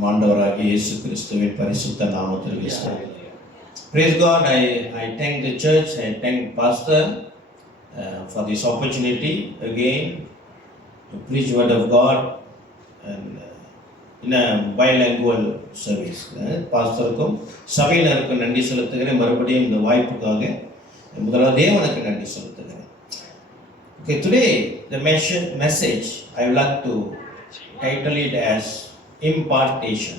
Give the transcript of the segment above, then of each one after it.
நம் ஆண்டவராகிய இயேசு கிறிஸ்துவின் பரிசுத்த நாமத்திற்கு ஸ்தோத்திரம். Praise God. I thank the church, I thank Pastor for this opportunity again to preach word of God and in a bilingual service. பாஸ்டருக்கும் சபையினருக்கும் நன்றி செலுத்துகிறேன். மறுபடியும் இந்த வாய்ப்புக்காக முதலாவது தேவனுக்கு நன்றி செலுத்துகிறேன். Okay, today the message I would like to title it as impartation.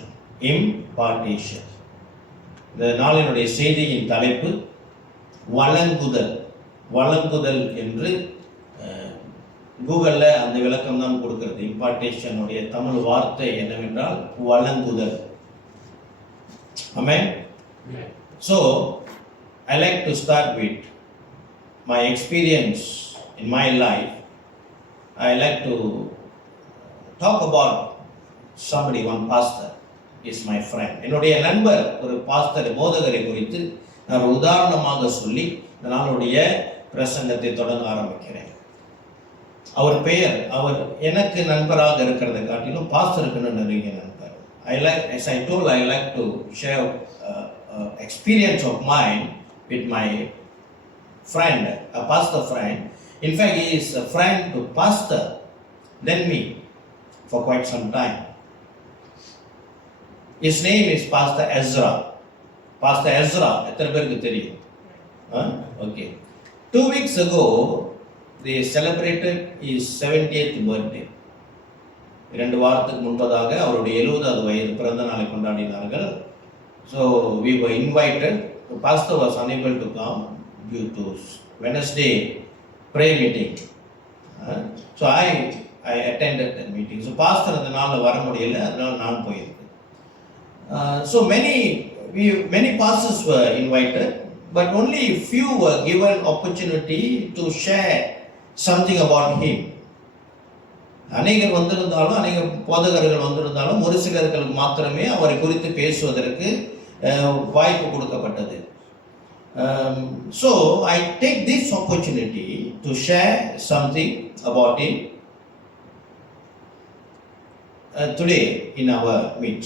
Impartation. இந்த நாளினுடைய செய்தியின் தலைப்பு வழங்குதல். வழங்குதல் என்று கூகுளில் அந்த விளக்கம் தான் கொடுக்கிறது. இம்பார்ட்டேஷனுடைய தமிழ் வார்த்தை என்னவென்றால் வழங்குதல். Amen. So I like to start with my experience in my life. I like to talk about somebody, one pastor is my friend. என்னுடைய நண்பர் ஒரு பாஸ்டர் போதகரை குறித்து நான் உதாரணமாக சொல்லி நாளுடைய பிரசங்கத்தை தொடங்க ஆரம்பிக்கிறேன். அவர் பெயர், அவர் எனக்கு நண்பராக இருக்கிறதை காட்டிலும் பாஸ்டருக்கு நெருங்கிய நண்பர். As I told, I like to share experience of mine with my friend, a pastor friend. In fact, he is a friend to pastor than me for quite some time. His name is Pastor Ezra. Pastor Ezra, எத்தனை பேருக்கு தெரியும்? Okay. 2 weeks ago, they celebrated his 70th birthday. 2 வாரத்துக்கு முன்பதாக அவருடைய 70வது வயது பிறந்த நாளை கொண்டாடினார்கள். So we were invited. The pastor was unable to come due to Wednesday prayer meeting. So I attended that meeting. So pastor அந்த நாளில் வர முடியல, அதனால நான் போயிருக்கேன். So many pastors were invited, but only few were given opportunity to share something about him. அநேகர் வந்திருந்தாலும், அநேக போதகர்கள் வந்திருந்தாலும், ஒரு சிலர்களுக்கு மாத்திரமே அவரை குறித்து பேசுவதற்கு வாய்ப்பு கொடுக்கப்பட்டது. So I take this opportunity to share something about him today in our meet.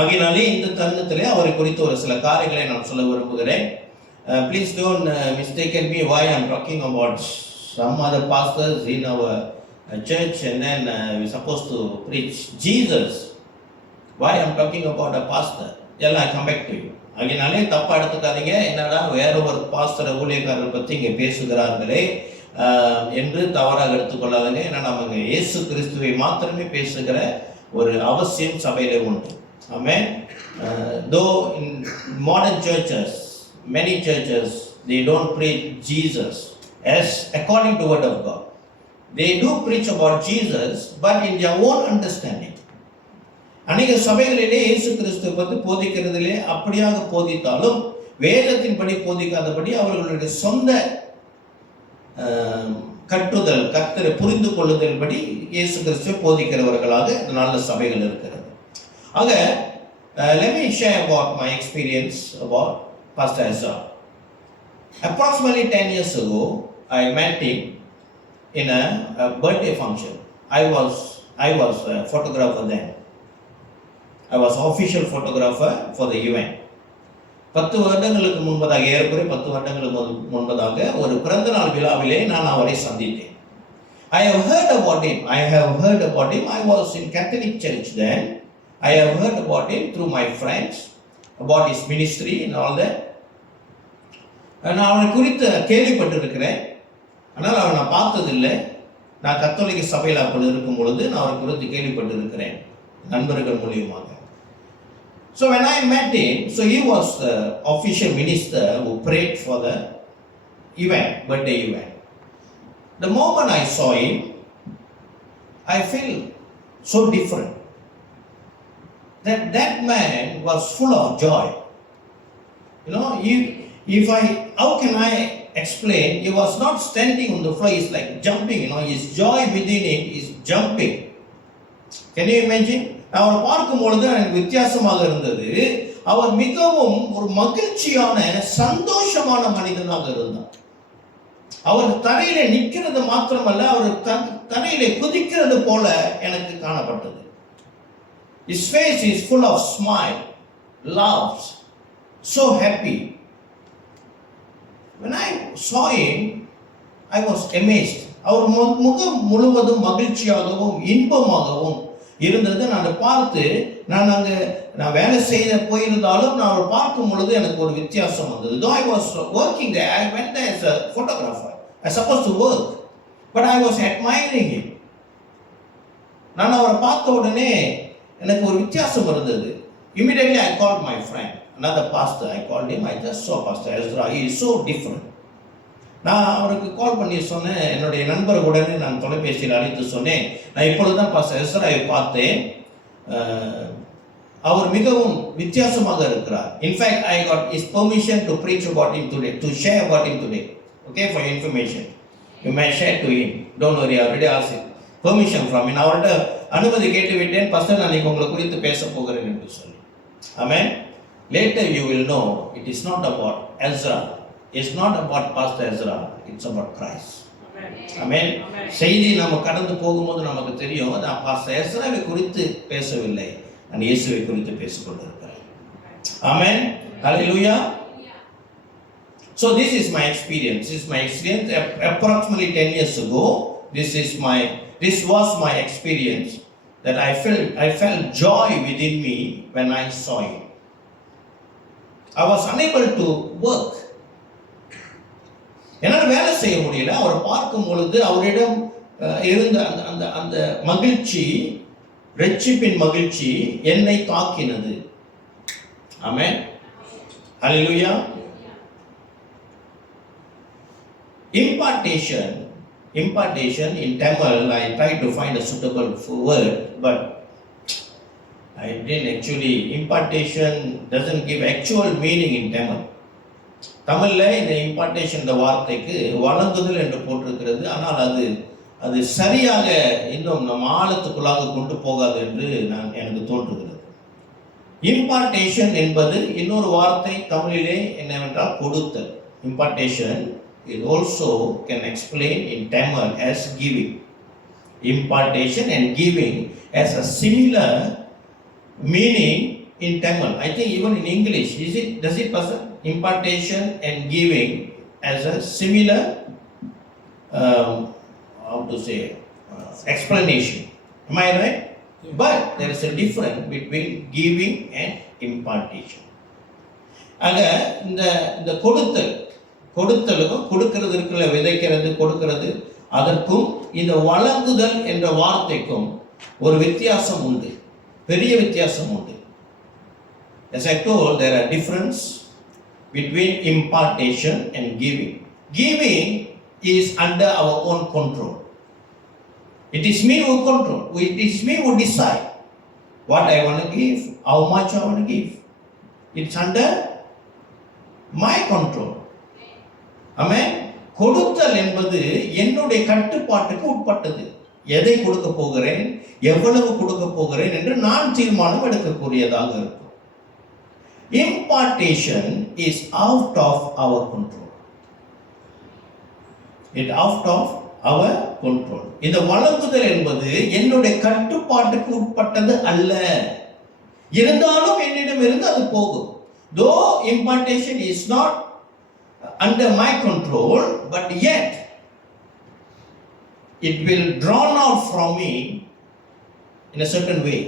ஆகினாலே இந்த தருணத்திலே அவரை குறித்து ஒரு சில காரியங்களை நான் சொல்ல விரும்புகிறேன். Please don't mistaken me why I'm talking about some other pastors in our church and then we're supposed to preach Jesus. Why I'm talking about a pastor? I come back to you. ஆகினாலே தப்பா எடுத்துக்காதீங்க, என்னடா வேற ஒரு பாஸ்டர் ஊழியக்காரர் பற்றி இங்கே பேசுகிறார்களே என்று தவறாக எடுத்துக்கொள்ளாதீங்க. ஏன்னா நம்ம இயேசு கிறிஸ்துவை மாத்திரமே பேசுகிற ஒரு அவசியம் சபையிலே உண்டு. Amen. Though in modern churches, many churches, they don't preach Jesus as according to word of God. They do preach about Jesus, but in their own understanding. அநேக சபைகளிலே இயேசு கிறிஸ்துவை பற்றி போதிக்கிறதிலே அப்படியாக போதித்தாலும் வேதத்தின்படி போதிக்காதபடி அவர்களுடைய சொந்த கற்றுதல், கர்த்தரை புரிந்து கொள்ளுதல் படி இயேசு கிறிஸ்துவை போதிக்கிறவர்களாக இந்த நல்ல சபைகள் இருக்கிறது. ஆக let me share about my experience about Pastor Ezra. Approximately 10 years ago, I met him in a birthday function. I was a photographer then. I was official photographer for the event. 10 வருடங்களுக்கு முன்பதாக, ஏறக்குறைய 10 வருடங்களுக்கு முன்பதாக ஒரு பிறந்தநாள் விழாவிலே நான் அவரை சந்தித்தேன். I have heard about him. I was in Catholic church then. I have heard about him through my friends, about his ministry and all that. நான் அவனை குறித்து கேள்விப்பட்டிருக்கிறேன், ஆனால் அவனை நான் பார்த்ததில்லை. நான் கத்தோலிக்க சபையில் அப்படி இருக்கும் பொழுது நான் அவனை குறித்து கேள்விப்பட்டிருக்கிறேன் நண்பர்கள் மூலியமாக. So when I met him, so he was the official minister who prayed for the event, birthday event. The moment I saw him, I feel so different. That man was full of joy. You know, how can I explain? He was not standing on the floor, he's like jumping, you know, his joy within him is jumping. Can you imagine? அவரை பார்க்கும் பொழுது எனக்கு வித்தியாசமாக இருந்தது. அவர் மிகவும் ஒரு மகிழ்ச்சியான சந்தோஷமான மனிதனாக இருந்தார். அவர் தரையில நிற்கிறது மாத்திரமல்ல, அவர் தரையில குதிக்கிறது போல எனக்கு காணப்பட்டது. His face is full of smile, laughs, so happy. When I saw him, I was amazed. அவர் முகம் முழுவதும் மகிழ்ச்சியாகவும் இன்பமாகவும் இருந்தது. நான் பார்த்து நான் வேலை செய்ய போயிருந்தாலும் நான் அவர் பார்க்கும் பொழுது எனக்கு ஒரு வித்தியாசம் வந்தது. Though I was working there, I went there as a photographer. I was supposed to work, but I was admiring him. நான் அவரை பார்த்த உடனே எனக்கு ஒரு வித்தியாசம் இருந்தது. Immediately I called my friend, another pastor. I called him. I just saw Pastor Ezra. He is so different. நான் அவருக்கு கால் பண்ணி சொன்னேன். என்னுடைய நண்பர் உடனே நான் தொலைபேசியில் அழைத்து சொன்னேன், நான் இப்பொழுது தான் பாஸ்டர் எஸ்ராவை பார்த்தேன். அவர் மிகவும் வித்தியாசமாக இருக்கிறார். In fact I got is permission to preach about him today, to share about him today. Okay, for information you may share to him. Don't worry, already ask permission from him. நான் அவர்கிட்ட அனுமதி கேட்டு விட்டேன். பாஸ்டர், நான் இன்னைக்கு உங்களை குறித்து பேச போகிறேன் என்று சொல்லி. ஆமென். Later you will know it is not about Ezra. It's not about Pastor Ezra. It's about Christ. Amen. செய்தி நம்ம கடந்து போகும்போது நமக்கு தெரியும், நான் பாஸ்டர் எஸ்ராவை குறித்து பேசவில்லை, நான் இயேசுவை குறித்து பேசிக் கொண்டிருக்கிறேன். Amen. Hallelujah. So this is my experience. This is my experience approximately 10 years ago. This was my experience that I felt joy within me when I saw him. I was unable to work. என்னால் வேலை செய்ய முடியல. அவர் பார்க்கும் பொழுது அவரிடம் இருந்த அந்த மகிழ்ச்சி, ரட்சிப்பின் மகிழ்ச்சி என்னை தாக்கினது. ஆமென். ஹல்லேலூயா. Impartation in Tamil, I tried to find a suitable word, but I didn't actually. Impartation doesn't give actual meaning in Tamil. தமிழ்ல இந்த இம்பார்ட்டேஷன் என்ற வார்த்தைக்கு வழங்குதல் என்று போட்டிருக்கிறது. ஆனால் அது சரியாக இன்னும் நம்ம ஆழத்துக்குள்ளாக கொண்டு போகாது என்று எனக்கு தோன்றுகிறது. இம்பார்ட்டேஷன் என்பது இன்னொரு வார்த்தை தமிழிலே என்னவென்றால் கொடுத்தல். Impartation it also can explain in Tamil as giving. Impartation and giving has a similar meaning in Tamil. I think even in English, does it pass? Impartation and giving as a similar explanation. Am I right? Yeah. But there is a difference between giving and impartation. ஆக இந்த கொடுத்தலுக்கும் கொடுக்கிறது இருக்குல்ல, விதைக்கிறது கொடுக்கிறது, அதற்கும் இந்த வழங்குதல் என்ற வார்த்தைக்கும் ஒரு வித்தியாசம் உண்டு, பெரிய வித்தியாசம் உண்டு. As I told, there are difference between impartation and giving. Giving is under our own control. It is me who control. It is me who decide what I want to give, how much I want to give. It's under my control. Amen. கொடுத்தல் என்பது என்னுடைய கட்டுப்பாட்டுக்கு உட்பட்டது. எதை கொடுக்க போகிறேன், எவ்வளவு கொடுக்க போகிறேன் என்று நான் தீர்மானம் எடுக்கக்கூடியதாக இருக்கும். Impartation is out of our control. It out of our control. இந்த வழங்குதல் என்பது என்னுடைய கட்டுப்பாட்டுக்கு உட்பட்டது அல்ல. இருந்தாலும் என்னிடம் இருந்து அது போகும். Though impartation is not under my control, but yet it will drawn out from me in a certain way.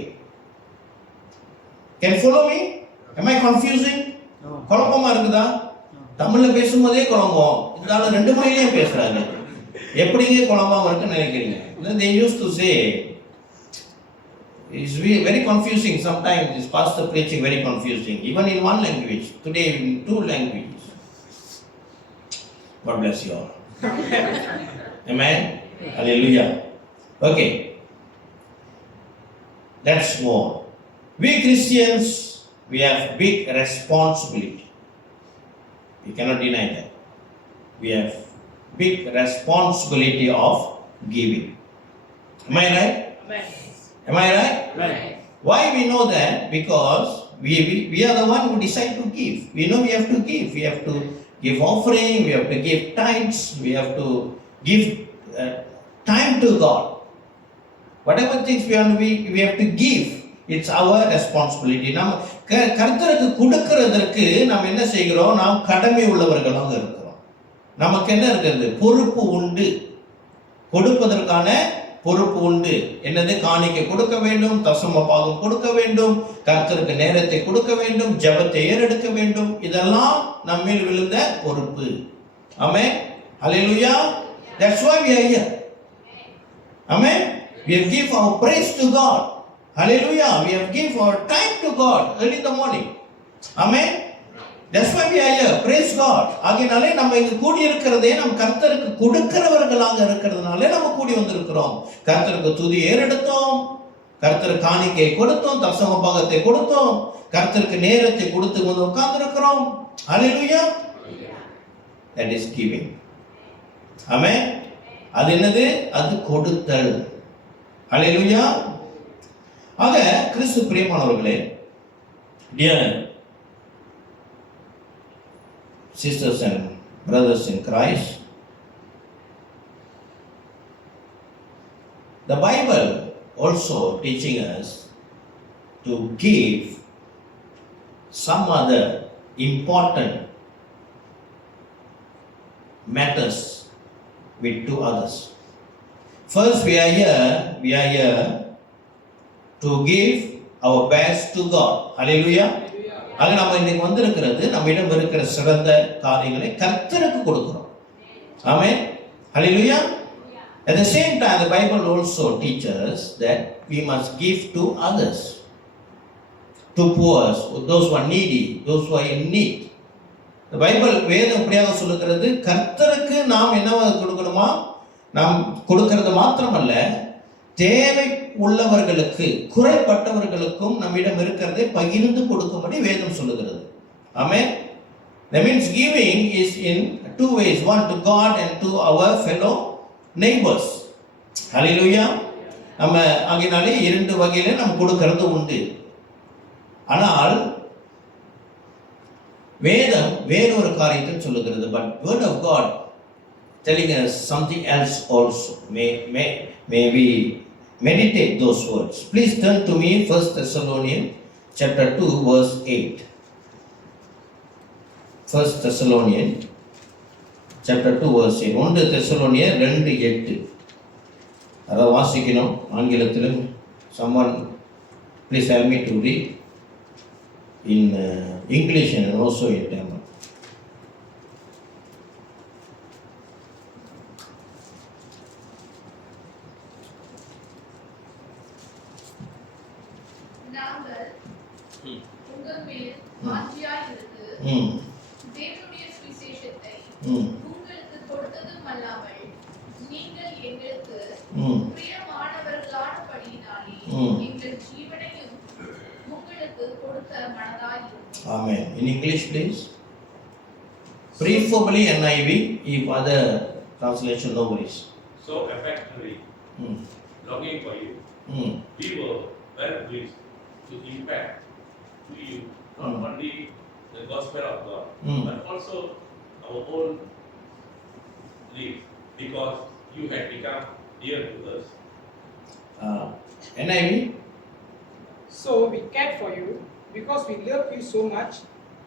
Can you follow me? Am I confusing? குழப்பமா இருக்குதா? தமிழ்ல பேசும்போதே குழம்பம், இருந்தாலும் ரெண்டு மொழியிலே பேசுறாங்க. எப்படிங்க குழம்பாம இருக்குன்னு நினைக்கிறீங்க? They used to say, it's very confusing sometimes. This pastor preaching very confusing, even in one language. Today in two languages. God bless you all. Amen. Hallelujah. Okay. Let's go. We Christians, we have big responsibility. We cannot deny that. We have big responsibility of giving. Am I right? Amen. Am I right? Right. Why we know that? Because we are the one who decide to give. We know we have to give. We have to give offering. We have to give tithes. We have to give time to God. Whatever things we have to give it's our responsibility. நம்ம கர்த்தருக்கு கொடுக்கிறதற்கு நாம் என்ன செய்கிறோம்? நாம் கடமை உள்ளவர்களாக இருக்கிறோம். நமக்கு என்ன இருக்கிறது? பொறுப்பு உண்டு. கொடுப்பதற்கான பொறுப்பு உண்டு. என்னது? காணிக்கை கொடுக்க வேண்டும், தசம பாகம் கொடுக்க வேண்டும், கர்த்தருக்கு நேரத்தை கொடுக்க வேண்டும், ஜெபத்தை ஏறெடுக்க வேண்டும். இதெல்லாம் நம்மில் விழுந்த பொறுப்பு. ஆமென். ஹல்லேலூயா. That's why we are here. Amen. We have give our praise to God. Hallelujah. We have give our time to God early in the morning. Amen. That's why we are here. Praise God. ஆகையாலே நம்ம இங்க கூடி இருக்கிறதே நம் கர்த்தருக்கு கொடுக்கிறவர்களாக இருக்கிறதுனால நம்ம கூடி வந்திருக்கிறோம். கர்த்தருக்கு துதி ஏறெடுத்தோம், கர்த்தருக்கு காணிக்கை கொடுத்தோம், தசம பாகத்தை கொடுத்தோம், கர்த்தருக்கு நேரத்தை கொடுத்து வந்து உட்கார்ந்திருக்கிறோம். Hallelujah. That is giving. Amen. அது என்னது? அது கொடுத்தல். ஹல்லேலூயா. ஆக கிறிஸ்து பிரியமானவர்களே, dear sisters and brothers in Christ, the Bible also teaching us to give some other important matters with two others. First, we are here to give our best to God. Hallelujah. ஆக நம்ம இன்னைக்கு வந்திருக்கிறது நம்மிடம் இருக்கிற சிறந்த காரியங்களை கர்த்தருக்கு கொடுக்கிறோம். ஆமென். Hallelujah. At the same time, the Bible also teaches that we must give to others, to poor, those who are needy, those who are in need. The Bible வேதம் எப்படியாக சொல்லுகிறது? கர்த்தருக்கு நாம் என்னவா கொடுக்கணுமா? நாம் கொடுக்கிறது மாத்திரமல்ல, தேவை உள்ளவர்களுக்கு, குறைப்பட்டவர்களுக்கும் நம்மிடம் இருக்கிறதை பகிர்ந்து கொடுக்கும்படி வேதம் சொல்லுகிறது. ஆமென். That means giving is in two ways, one to God and to our fellow neighbors. Hallelujah. நம்ம ஆகினாலே இரண்டு வகையில நம்ம கொடுக்கிறது உண்டு. ஆனால் வேதம் வேறொரு காரியத்தை சொல்லுகிறது. But word of God telling us something else also. May we meditate those words. Please turn to me 1 Thessalonians chapter 2 verse 8. 1 Thessalonians chapter 2 verse 8. 1 Thessalonians 2:8. அதை வாசிக்கணும் ஆங்கிலத்திலும். Someone please help me to read in English and also in Tamil. நாங்கள் உங்கள் மேல் வாஞ்சியாய் இருக்கு தேவனுடைய சுவிசேஷத்தை உங்களுக்கு கொடுத்ததும் அல்லாமல் நீங்கள் எங்களுக்கு பிரியமானவர்களானபடியினாலே எங்கள் ஜீவனையும் உங்களுக்கு கொடுக்க மனதாய் இருக்கிறோம். Amen. In English please. Preferably NIV, if other translation no worries. So affectionately, longing for you. We were very pleased to impact to you not only the gospel of God, but also our own life, because you had become dear to us. NIV. So we cared for you because we love you so much.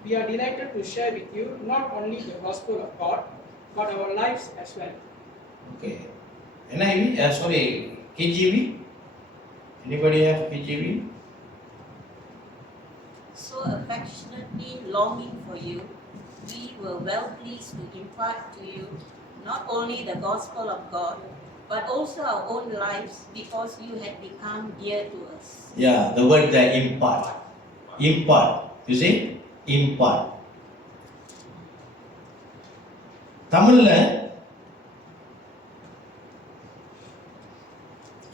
We are delighted to share with you not only the gospel of God, but our lives as well. Okay. NIV. Sorry. KJV. Anybody have KJV? So affectionately longing for you, we were well pleased to impart to you not only the gospel of God, but also our own lives, because you had become dear to us. Yeah, the word there, impart. Impart. You see? Impart. தமிழ்ல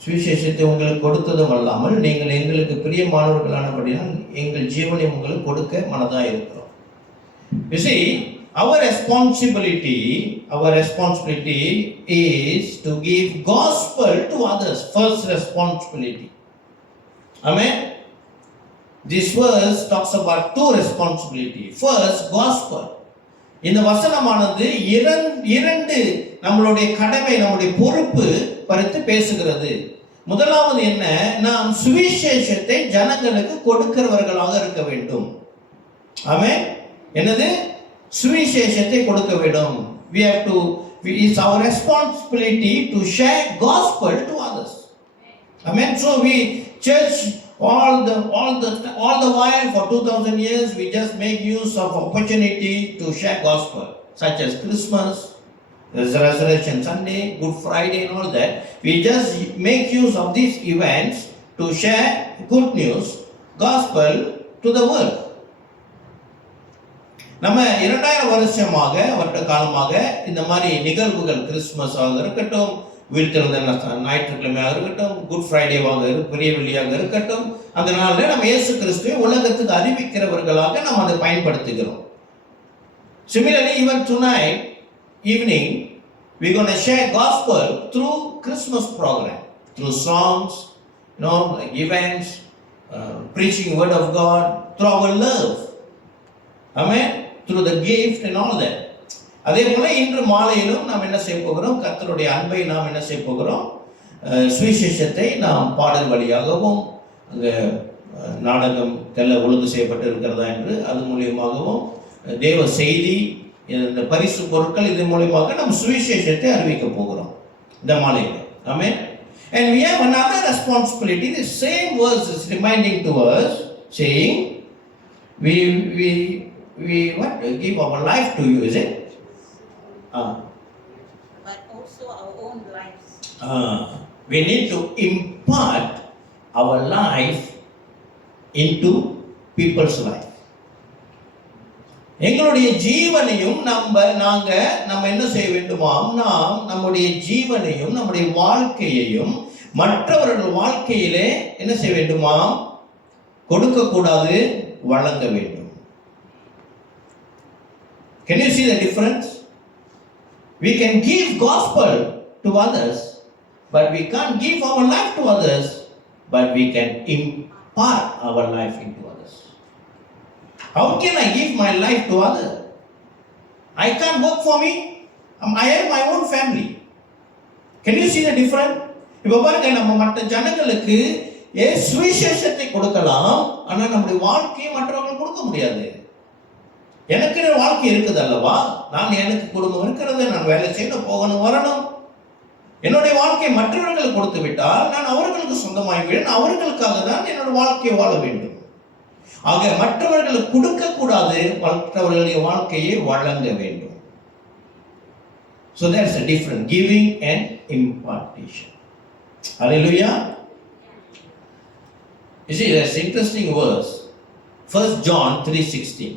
சுவிசேஷத்தை உங்களுக்கு கொடுத்ததும் அல்லாமல் நீங்கள் எங்களுக்கு பிரியமானவர்களானபடியால் எங்கள் ஜீவனை உங்களுக்கு கொடுக்க மனதாக இருக்கிறோம். You see, our responsibility is to give gospel to others. First responsibility. Amen. This verse talks about two responsibility. First, gospel. இந்த வசனமானது இரண்டு நம்மளுடைய கடமை, நம்முடைய பொறுப்பு பற்றி பேசுகிறது. முதலாவது என்ன, நாம் சுவிசேஷத்தை ஜனங்களுக்கு கொடுக்கிறவர்களாக இருக்க வேண்டும். ஆமென். என்னது? சுவிசேஷத்தை கொடுக்க வேண்டும். We have to, it's our responsibility to share gospel to others. Amen. So we church all the while for 2000 years we just make use of opportunity to share gospel, such as Christmas, Resurrection Sunday, Good Friday and all that. We just make use of these events to share good news, gospel to the world. நம்ம 2000 வருட காலமாக இந்த மாதிரி நிகழ்வுகள், கிறிஸ்துமஸ் ஆக இருக்கட்டும், உயிர்த்தெழுந்த ஞாயிற்றுக்கிழமையாக இருக்கட்டும், குட் ஃப்ரைடேவாக பெரிய வெள்ளியாக இருக்கட்டும், அந்த நாளில் நம்ம இயேசு கிறிஸ்துவை உலகத்துக்கு அறிவிக்கிறவர்களாக நாம் அதை பயன்படுத்துகிறோம். Similarly, even tonight evening we're going to share gospel through Christmas program, through songs, like events, preaching word of God, through our love. Amen. Through the gift and all that. அதே போல இன்று மாலையிலும் நாம் என்ன செய்ய போகிறோம், கர்த்தருடைய அன்பை நாம் என்ன செய்ய போகிறோம், சுவிசேஷத்தை நாம் பாடல் வழியாகவும், அங்கே நாடகம் ஒழுங்கு செய்யப்பட்டு இருக்கிறதா என்று அது மூலியமாகவும், தேவ செய்தி, இந்த பரிசு பொருட்கள், இது மூலியமாக நாம் சுவிசேஷத்தை அறிவிக்க போகிறோம் இந்த மாலையில். ஆமென். And we have another responsibility. The same verse is reminding to us, saying, we give our life to you, is it? But also our own lives. We need to impart our life into people's life. எங்களுடைய ஜீவனையும் நம்ம என்ன செய்ய வேண்டுமாம், நாம் நம்முடைய ஜீவனையும் நம்முடைய வாழ்க்கையையும் மற்றவர்கள் வாழ்க்கையிலே என்ன செய்ய வேண்டுமாம், கொடுக்க கூடாது, வழங்க வேண்டும். Can you see the difference? We can give gospel to others, but we can't give our life to others, but we can impart our life into others. How can I give my life to others? I can't work for me. I have my own family. Can you see the difference? இப்போ பாருங்க, நம்ம மற்ற ஜனங்களுக்கு சுவிசேஷத்தை கொடுக்கலாம், ஆனால் நம்முடைய வாழ்க்கையை மற்றவங்களுக்கு கொடுக்க முடியாது. எனக்கு வாழ்க்கை இருக்குது அல்லவா, எனக்கு குடும்பம் இருக்கிறது, நான் வேலை செய்யணும், போகணும், வரணும். என்னுடைய வாழ்க்கையை மற்றவர்களுக்கு கொடுத்து விட்டால் நான் அவர்களுக்கு சொந்தமாகிவிடும், அவர்களுக்காக தான் என்னோட வாழ்க்கையை வாழ வேண்டும். ஆக மற்றவர்களுக்கு கொடுக்க கூடாது, மற்றவர்களுடைய வாழ்க்கையை வழங்க வேண்டும். So there's a difference, giving and impartation. Hallelujah. You see, that's interesting verse. 1 John 3:16.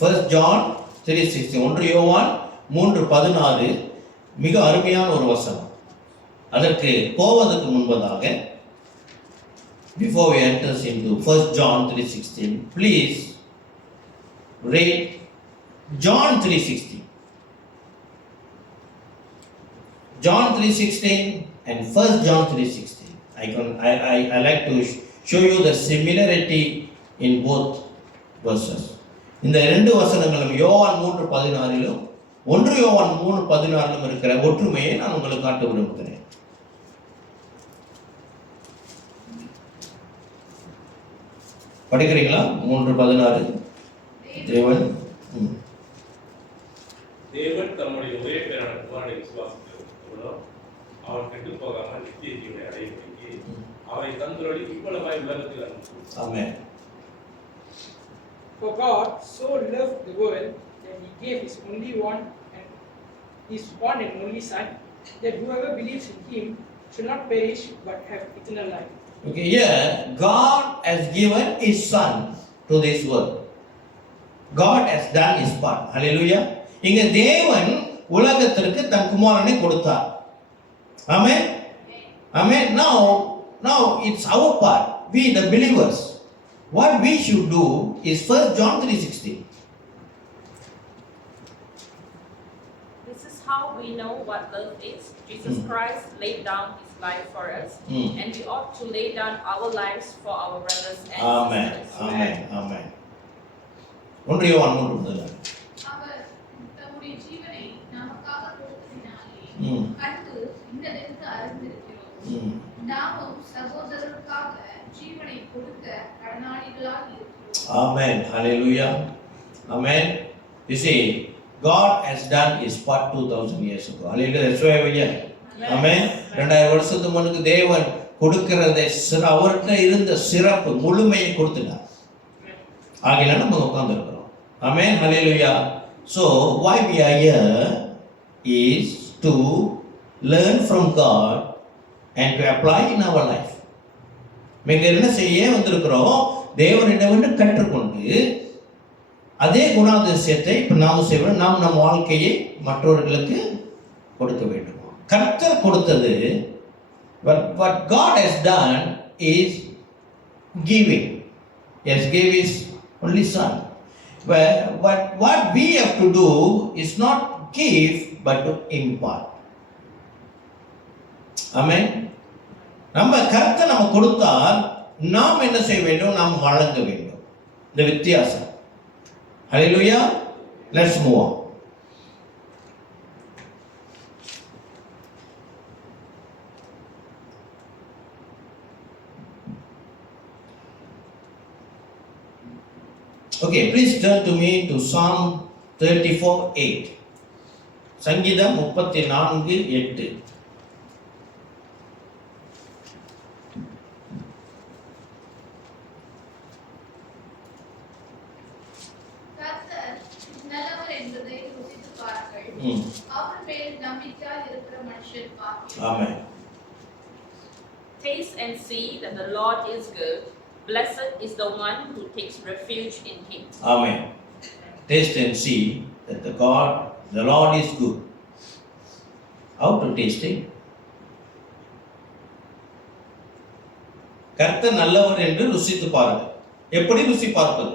1 John 3:16. 1 யோவான் 3:16 மிக அருமையான ஒரு வசனம். அதற்கு போவதற்கு முன்பதாக, before we enter into 1 John 3:16, please read John 3:16. John 3:16 and 1 John 3:16. I like to show you the similarity in both verses. இந்த ரெண்டு வசனங்களும் யோவான் 3:16 1 யோவான் 3:16 இருக்கிற ஒற்றுமையை நான் உங்களுக்கு காட்ட விரும்புகிறேன். படிக்கிறீங்களா? 3:16. தேவன் தம்முடைய ஒரே பேரான குமாரனை விசுவாசிக்கிறவர்களோ அவன் கெட்டு போகாமல் நித்திய ஜீவனை அடையும்படிக்கு அவரை தந்தருளி இவ்வளவாய் உலகத்தில் அனுப்பினார். ஆமென். For God so loved the world that He gave His one and only Son, that whoever believes in Him should not perish but have eternal life. Okay, here God has given His Son to this world. God has done His part. Hallelujah. இங்க தேவன் உலகத்திற்கு தன் குமாரனை கொடுத்தார். Amen. Amen. Now it's our part. We the believers, what we should do is 1 John 3:16. This is how we know what love is. Jesus Christ laid down His life for us, and we ought to lay down our lives for our brothers and Amen. sisters. Amen. Amen. 1 யோவான் 3:16. அவர் தம்முடைய ஜீவனை நமக்காக கொடுத்ததினாலே கண்டு இன்னதென்று அறிந்திருக்கிறோம். நாம் நாடிகளாக இருக்கிறோம். Amen. Hallelujah. Amen. You see, God has done his part 2000 years ago. Hallelujah. That's why we are. Amen. 2000 வருஷத்துக்கு முன்னுக்கு தேவன் கொடுக்கிறதை அவர்கிட்ட இருந்த சிறப்பு முழுமையை கொடுத்துட்டார். ஆகையால நம்ம உட்கார்ந்து இருக்கிறோம். Amen. Hallelujah. So why we are here is to learn from God and to apply in our life. நீங்க என்ன செய்ய வந்திருக்கிறோம்? தேவனிடமிருந்து கற்றுக்கொண்டு அதே குணாதிசயத்தை இப்ப நாம் செய்வோம். நாம் நம் வாழ்க்கையை மற்றவர்களுக்கு கொடுக்க வேண்டும். கர்த்தர் கொடுத்தது, what God has done is giving. Yes, gave his only son. But what we have to do is not give but to impart. Amen. நம்ம கர்த்தர் நம்ம கொடுத்தால் நாம் என்ன செய்ய வேண்டும்? நாம் வழங்க வேண்டும். இந்த வித்தியாசம். Hallelujah. Let's move on. Okay, please turn to me to Psalm 34:8. சங்கீதம் 34:8. கர்த்தர் நல்லவர் என்பதை ருசித்து பாருங்கள். அவர் மேல் நம்பிக்கையாய் இருக்கிற மனுஷன் பாக்கியவான். Amen. Taste and see that the Lord is good. Blessed is the one who takes refuge in him. Amen. Taste and see that the Lord is good. How to taste it? கர்த்தர் நல்லவர் என்று ருசித்து பாருங்கள். எப்படி ருசி பார்ப்பது?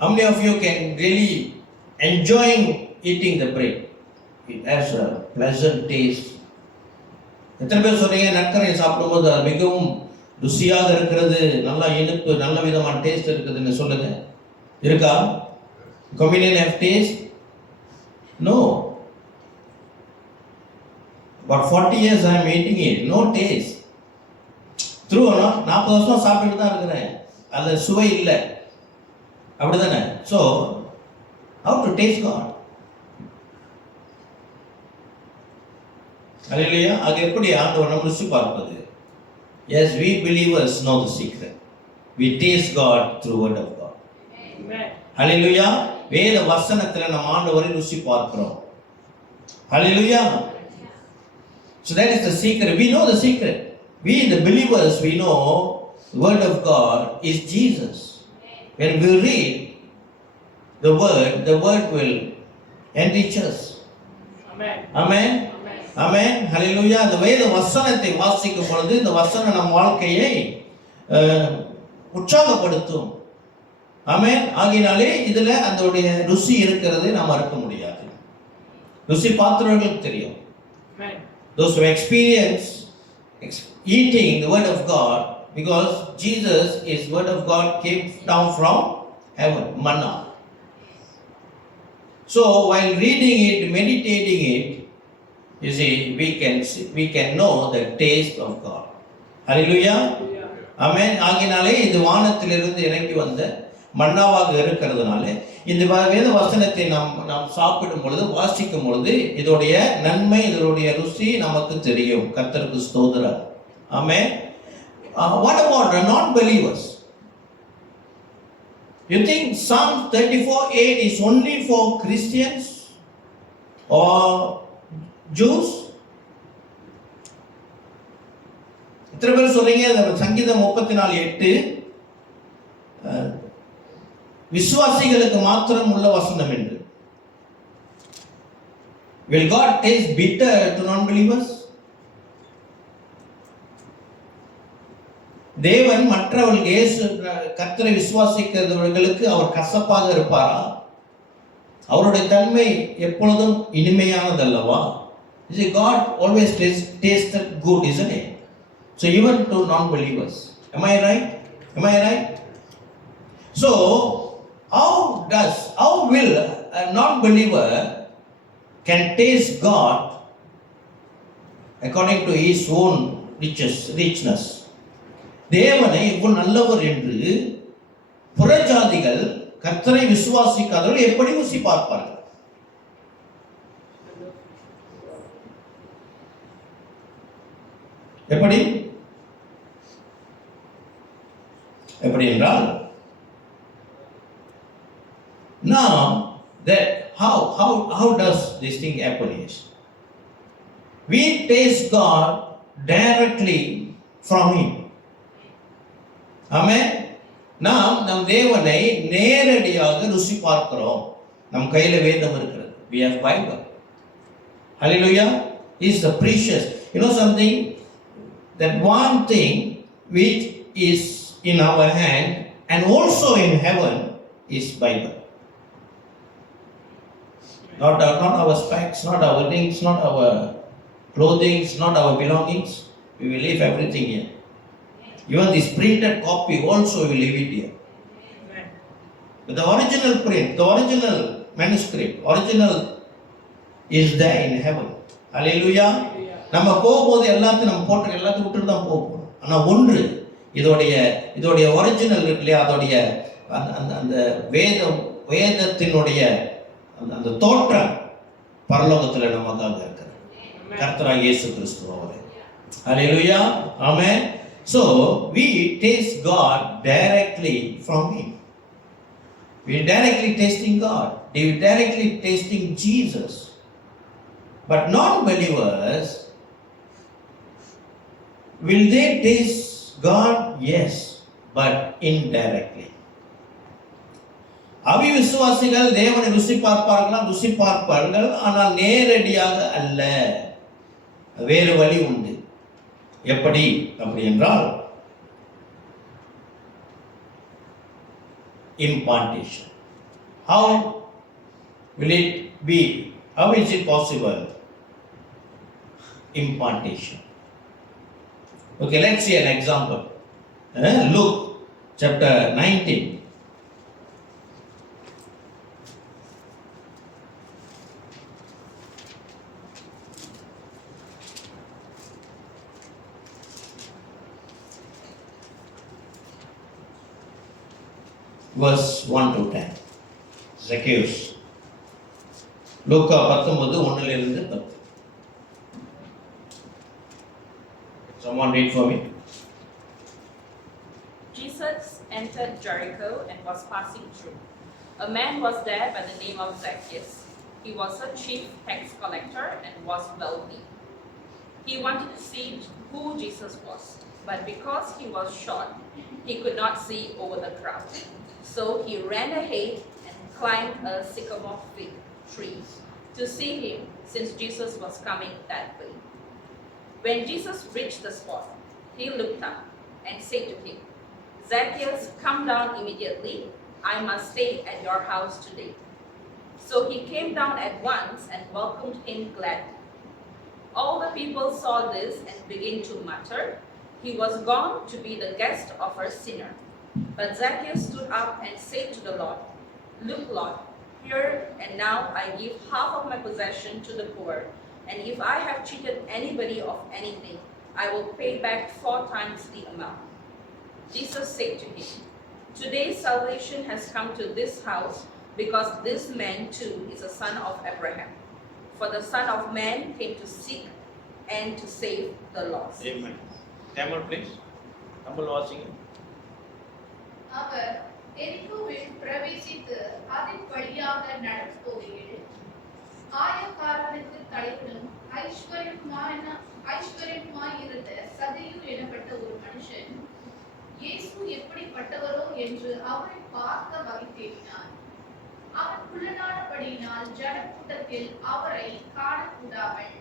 How many of you can really enjoy eating the bread? It has a pleasant taste. எத்தனை பேர் சொல்றீங்க நற்கரை சாப்பிடும்போது அது மிகவும் ருசியாக இருக்கிறது, நல்ல இனிப்பு, நல்ல விதமான டேஸ்ட் இருக்குதுன்னு சொல்லுங்க. இருக்கா? Communion have taste? No. But 40 years I am eating it, no taste. True or not? 40 வருஷம் சாப்பிட்டுட்டு தான் இருக்கிறேன், அது சுவை இல்லை. அப்படிதானே? So how to taste God? Hallelujah. அது எப்படி ஆண்டவர் நம்ம ருசி பார்ப்பது? Yes, we believers know the secret. We taste God through word of God. Amen. Hallelujah. வேத வசனத்துல நம்ம ஆண்டவரை ருசி பார்க்கிறோம். Hallelujah. So that is the secret. We know the secret. We the believers, we know the word of God is Jesus. When we read the word will enrich us. Amen. Amen. Amen. Hallelujah. இந்த வேத வசனத்தை வாசிக்கும் பொழுது இந்த வசனம் நம் வாழ்க்கையை உற்சாகப்படுத்தும். ஆமென். ஆகினாலே இதுல அதோடைய ருசி இருக்கிறது நாம் மறக்க முடியாது. ருசி பார்த்தவர்களுக்கு தெரியும். Amen. Those who experience eating the word of God, because Jesus is word of God came down from heaven, manna. So while reading it, meditating it, you see, we can know the taste of God. Hallelujah. Amen. ஆகினாலே இது வானத்திலிருந்து இறங்கி வந்த மன்னாவாக இருக்கிறதுனால இந்த வேத வசனத்தை நாம் சாப்பிடும் பொழுது, வாசிக்கும் பொழுது இதோடைய நன்மை, இதோடைய ருசி நமக்கு தெரியும். கர்த்தருக்கு ஸ்தோத்திரம். Amen. What about the non-believers? You think Psalm 34:8 is only for Christians or Jews? எத்தனை பேர் சொல்றீங்க சங்கீதம் 34:8 விசுவாசிகளுக்கு மாத்திரம் உள்ள வசனம் என்று? Will God taste bitter to non-believers? தேவன் மற்றவர்கள் இயேசு கர்த்தரை விசுவாசிக்கிறவர்களுக்கு அவர் கசப்பாக இருப்பாரா? அவருடைய தன்மை எப்பொழுதும் இனிமையானதல்லவா? You see, God always tasted good, isn't it? So even to non-believers. Am I right? Am I right? So how will a non-believer can taste God according to his own richness. தேவனை இவ்வளவு நல்லவர் என்று புறஜாதிகள் கர்த்தரை விசுவாசிக்காதவர்கள் எப்படி ருசி பார்ப்பார்கள்? எப்படி எப்படி என்றால், now that how does this thing happen is, we taste God directly from Him. Amen. நாம் நம் தேவனை நேரடியாக ருசி பார்க்கிறோம். நம் கையில வேதம் இருக்கிறது. We have Bible. Hallelujah. Is the precious. You know something? That one thing which is in our hand and also in heaven is Bible. Not our specs, not our things, not our clothing, not our belongings. We will leave everything here. Even this printed copy also we will leave it here. But the original print, the original manuscript, original is there in heaven. Hallelujah. நம்ம போகும்போது எல்லாத்தையும் நம்ம போட்டு எல்லாத்தையும் விட்டுட்டு தான் போகணும். ஆனால் ஒன்று இதோடைய ஒரிஜினல் இருக்கு இல்லையா, அதோடைய அந்த வேதத்தினுடைய அந்த தோற்றம் பரலோகத்தில் நமக்காக இருக்கிறது. கர்த்தராகிய இயேசு கிறிஸ்து அவரே. Hallelujah. Amen. So we taste God directly from Him. We are directly tasting God. We are directly tasting Jesus. But non-believers, will they taste God? Yes, but indirectly. அவிவிசுவாசிகள் தேவனை ருசி பார்ப்பார்கள், ஆனால் நேரடியாக அல்ல. வேறு வழி உண்டு. எப்படி அப்படி என்றால், impartation. How will it be? How is it possible? Impartation. Okay, let's see an example. Luke chapter 19. Verse 1 to 10. Zacchaeus. Luca 19:1-10. Someone read for me. Jesus entered Jericho and was passing through. A man was there by the name of Zacchaeus. He was a chief tax collector and was wealthy. He wanted to see who Jesus was, but because he was short, he could not see over the crowd. So he ran ahead and climbed a sycamore fig tree to see him, since Jesus was coming that way. When Jesus reached the spot, he looked up and said to him, "Zacchaeus, come down immediately. I must stay at your house today." So he came down at once and welcomed him gladly. All the people saw this and began to mutter, "He was gone to be the guest of a sinner." But Zacchaeus stood up and said to the Lord, "Look, Lord, here and now I give half of my possession to the poor, and if I have cheated anybody of anything, I will pay back 4 times the amount." Jesus said to him, "Today salvation has come to this house, because this man too is a son of Abraham. For the Son of Man came to seek and to save the lost." Amen. Tamil, please. Tamil watching. அவர் எரிகோவில் பிரவேசித்து அதன் வழியாக நடந்து போகையில், ஆயக்காரனுக்கு தலைவனும் ஐஸ்வர்யமாயிருந்த சதையு எனப்பட்ட ஒரு மனுஷன் இயேசு எப்படிப்பட்டவரோ என்று அவரை பார்க்க வகை தேடினான். அவன் குள்ளனானபடியினால் ஜனக்கூட்டத்தில் அவரை காணக்கூடாமல்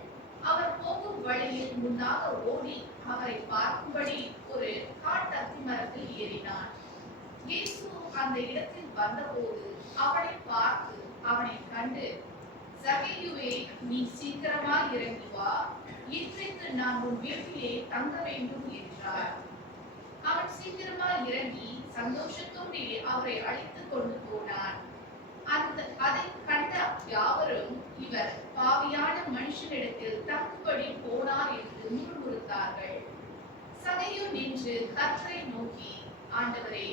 அவர் போகும் வழியில் முன்னாக ஓடி அவரை பார்க்கும்படி ஒரு காட்டத்தி மரத்தில் ஏறினான். இயேசு அந்த இடத்தில் வந்தபோது அவனை பார்த்து அவனை கண்டு, "சகேயுவே, நீ சீக்கிரமாய் இறங்கி வா, இன்றைக்கு நான் உன் வீட்டிலே தங்க வேண்டும்" என்றார். அவன் சீக்கிரமாய் இறங்கி சந்தோஷத்தோடு அவரை அழைத்துக் கொண்டு போனான். அதை கண்ட யாவரும், "இவர் பாவியான மனுஷனிடத்தில் தங்குபடி போனார்" என்று முறுமுறுத்தார்கள். சகையு நின்று கர்த்தரை நோக்கி, ஆண்டவரே,